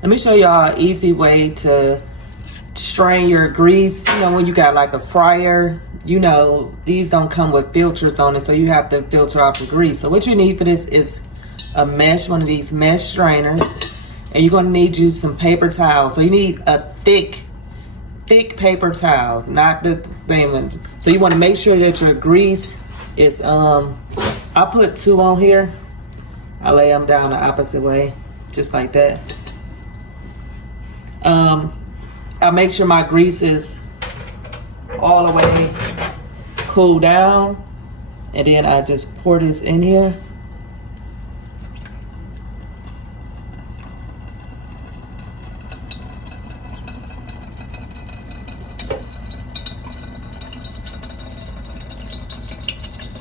Let me show y'all an easy way to strain your grease. You know, when you got like a fryer, you know, these don't come with filters on it, so you have to filter out the grease. So what you need for this is a mesh, one of these mesh strainers, and you're gonna need you some paper towels. So you need a thick paper towels, not the thing. So you wanna make sure that your grease is, I put 2 on here. I lay them down the opposite way, just like that. I make sure my grease is all the way cooled down, and then I just pour this in here.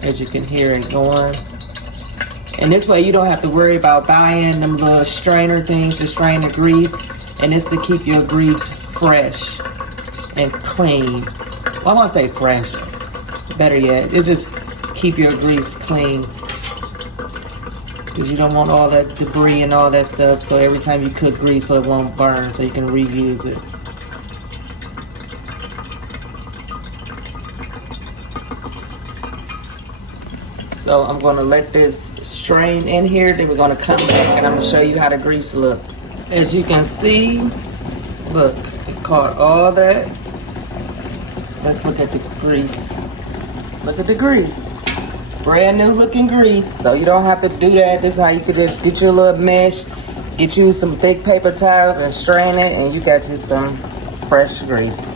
As you can hear it going. And this way you don't have to worry about buying them little strainer things to strain the grease. And it's to keep your grease fresh and clean. Well, I won't say fresh. Better yet, it just keep your grease clean. Because you don't want all that debris and all that stuff. So every time you cook grease, so it won't burn, so you can reuse it. So I'm gonna let this strain in here, then we're gonna come back and I'm gonna show you how the grease look. As you can see, look, it caught all that. Let's look at the grease. Look at the grease. Brand new looking grease, so you don't have to do that. This is how you could just get your little mesh, get you some thick paper towels and strain it, and you got you some fresh grease.